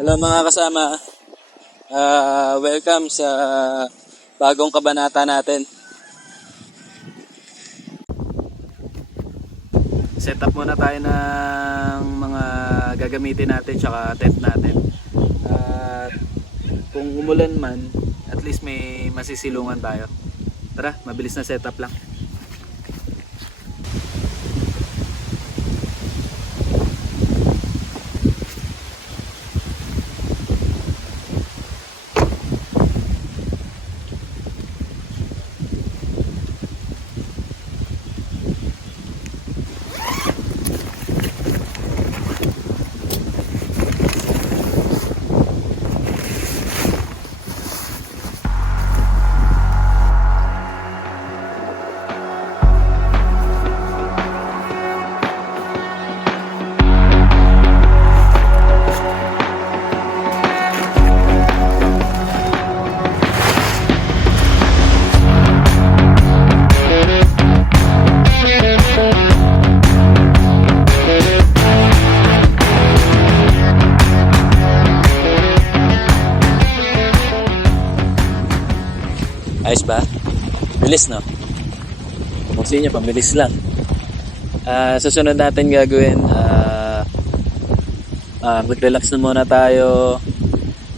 Hello mga kasama, welcome sa bagong kabanata natin. Set up muna tayo ng mga gagamitin natin tsaka tent natin. At kung umulan man, at least may masisilungan tayo. Tara, mabilis na setup lang. Ayos ba? Bilis, no? Kung sa inyo, pabilis lang. Susunod natin gagawin, mag-relax na muna tayo.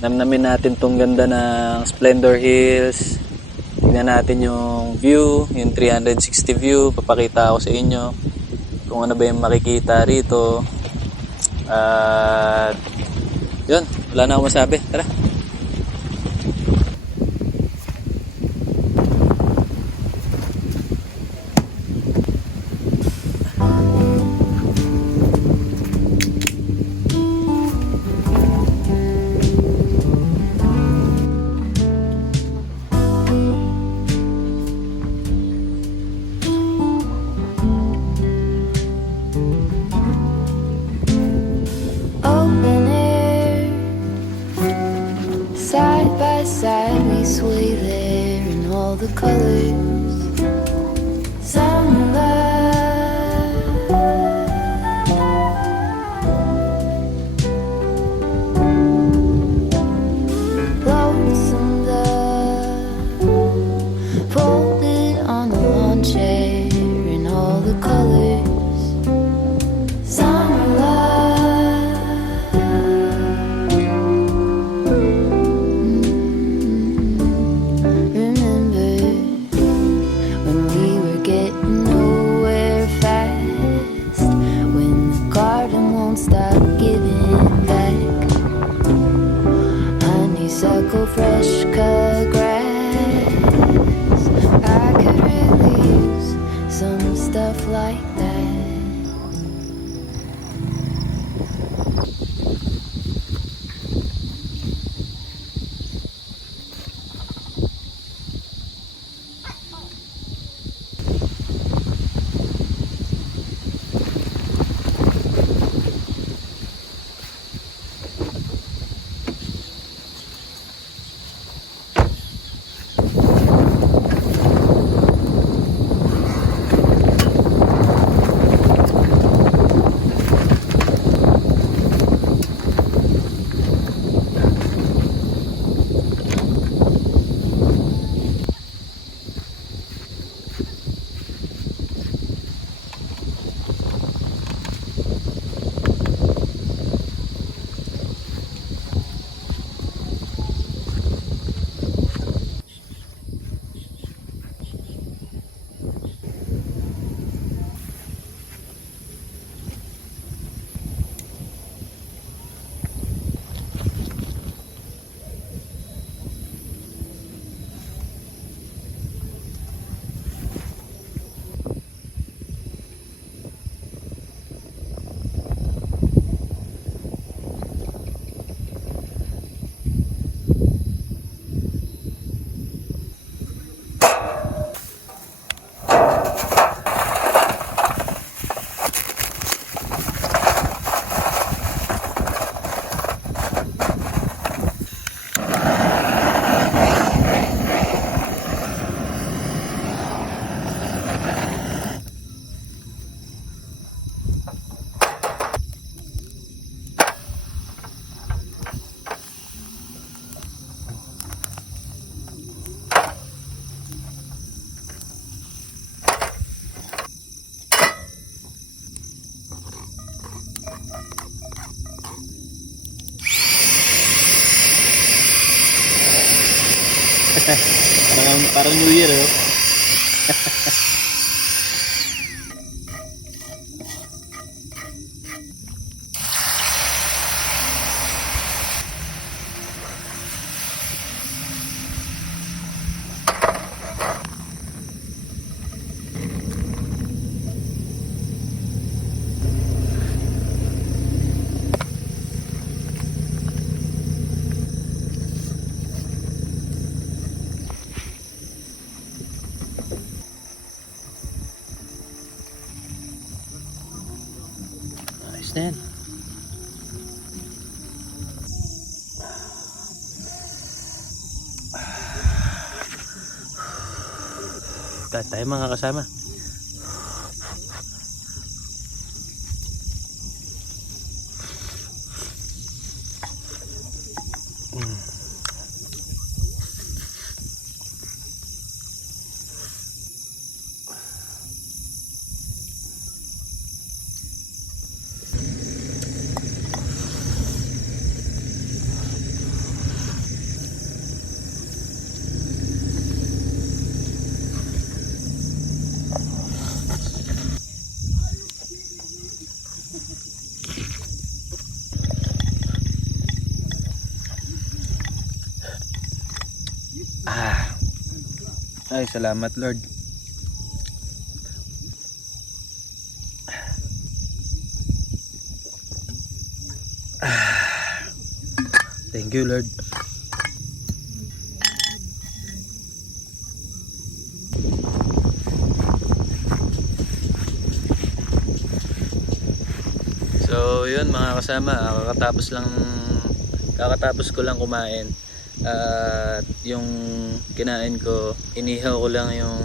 Namnamin natin tong ganda ng Splendor Hills. Tingnan natin yung view, yung 360 view. Papakita ko sa inyo kung ano ba yung makikita rito. Yun, wala na akong masabi. Tara! Open air, side by side we sway there in all the colors. Summer love, lonesome love, folded on a lawn chair in all the colors. Summer love. Stop giving back. Honeysuckle, fresh cut grass. I could really use some stuff like that. Parang New Year, oh. Ayos na yan. Kain tayo mga kasama. Ay, salamat Lord. Thank you Lord. So yun mga kasama, kakatapos ko lang kumain. At yung kinain ko, inihaw ko lang yung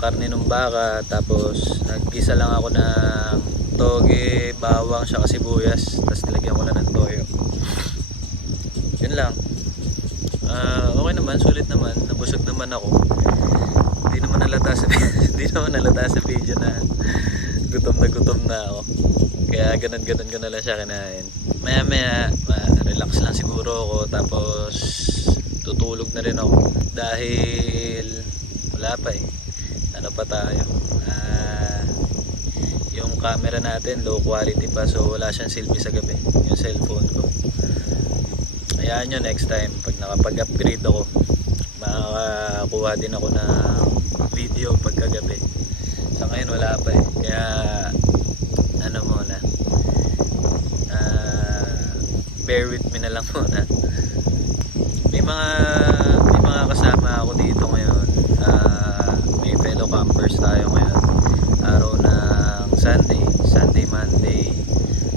karne ng baka, tapos nagpisa lang ako ng toge, bawang, saka sibuyas, tapos nilagyan ko lang ng toyo. Yun lang. Okay naman, sulit naman, nabusog naman ako. Hindi naman nalata sa video na gutom na ako. Kaya ganun ko na lang siya kinain. Maya relax lang siguro ako, tapos tutulog na rin ako dahil wala pa eh. Ano pa tayo? Yung camera natin low quality pa, so wala siyang silbi sa gabi, yung cellphone ko. Hayaan nyo next time pag nakapag-upgrade ako, makakakuha din ako ng video pagkagabi. Sa ngayon wala pa eh, kaya ano muna, bear with me na lang muna. May mga kasama ako dito ngayon. May fellow campers tayo ngayon. Araw ng Sunday, Monday,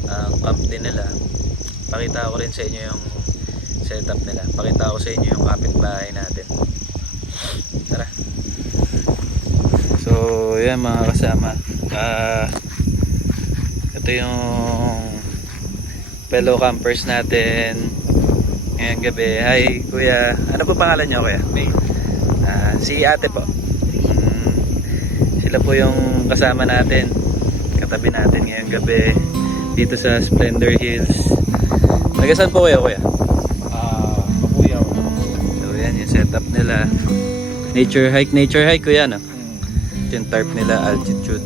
ang camp din nila. Pakita ko rin sa inyo yung setup nila. Pakita ko sa inyo yung kapitbahay natin. Tara. So yan mga kasama, ito yung fellow campers natin ngayong gabi. Hi kuya, ano po pangalan nyo kuya? May. Si ate po. Sila po yung kasama natin, katabi natin ngayong gabi dito sa Splendor Hills. Nagasan po kayo kuya? Papuyaw. So yan yung setup nila. Nature hike kuya, no? Yung tarp nila, altitude.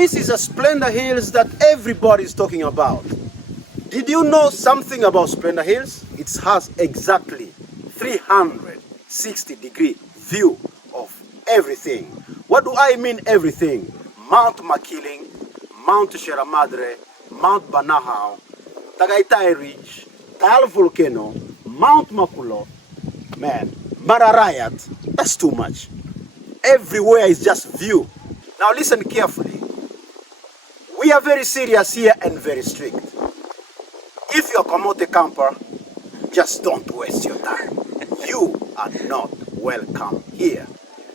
This is a Splendor Hills that everybody is talking about. Did you know something about Splendor Hills? It has exactly 360-degree view of everything. What do I mean everything? Mount Makiling, Mount Sierra Madre, Mount Banahao, Tagaytay Ridge, Taal Volcano, Mount Makulo, man, Mararayat, that's too much. Everywhere is just view. Now listen carefully. We are very serious here and very strict. If you're a Kamote camper, just don't waste your time. You are not welcome here.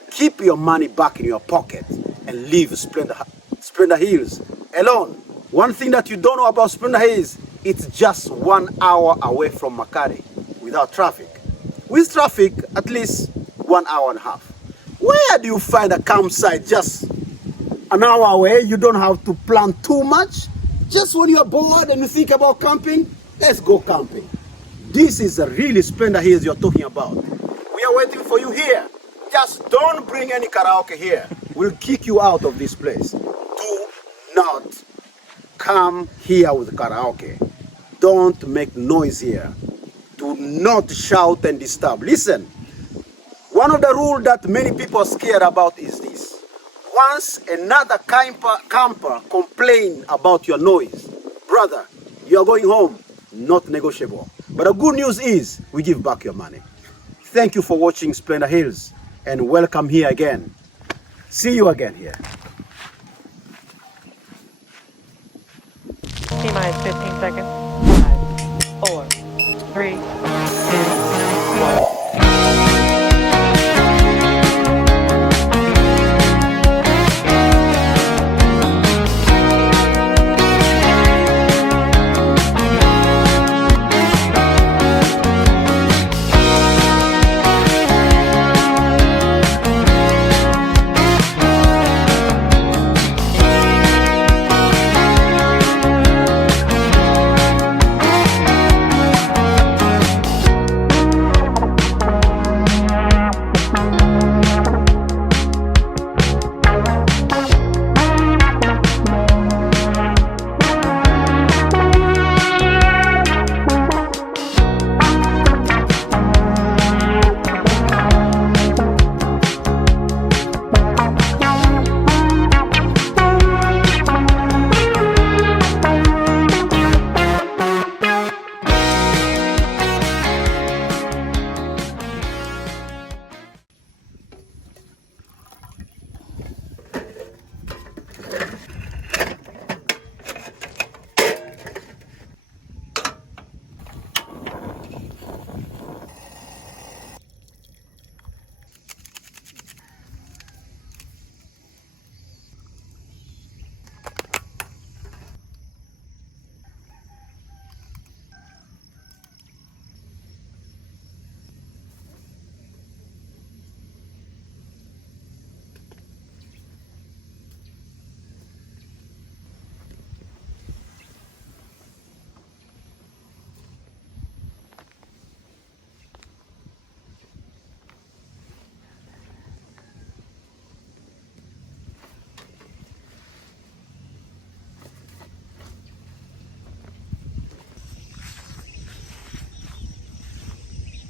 Keep your money back in your pocket and leave Splendor Hills alone. One thing that you don't know about Splendor Hills, it's just 1 hour away from Makati without traffic. With traffic, at least 1 hour and a half. Where do you find a campsite just an hour away? You don't have to plan too much. Just when you're bored and you think about camping, let's go camping. This is the really Splendor Hills you're talking about. We are waiting for you here. Just don't bring any karaoke here. We'll kick you out of this place. Do not come here with karaoke. Don't make noise here. Do not shout and disturb. Listen, one of the rules that many people are scared about is this. Once another camper complain about your noise, brother, you are going home. Not negotiable. But the good news is we give back your money. Thank you for watching Splendor Hills and welcome here again. See you again here. T-minus 15 seconds. 5, 4, 3, 2, 1.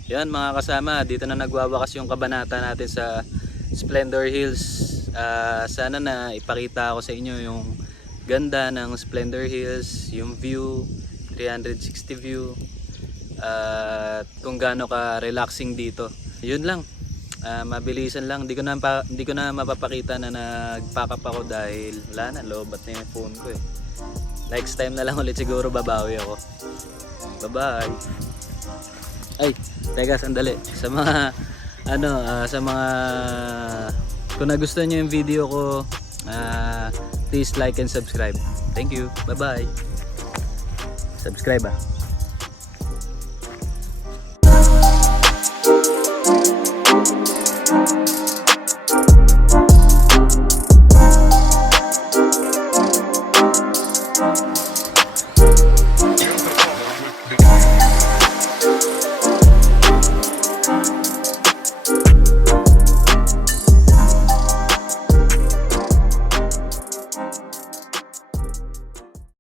Yan mga kasama, dito na nagwawakas yung kabanata natin sa Splendor Hills. Sana na ipakita ko sa inyo yung ganda ng Splendor Hills, yung view, 360 view, at kung gaano ka relaxing dito. Yun lang, mabilisan lang, hindi ko na mapapakita na nag-pack up ako dahil wala na, lobat na yung phone ko eh. Next time na lang ulit siguro babawi ako. Bye bye. Ay, teka sandali. Sa mga sa mga kung nagustuhan niyo yung video ko, please like and subscribe. Thank you. Bye bye. Subscribe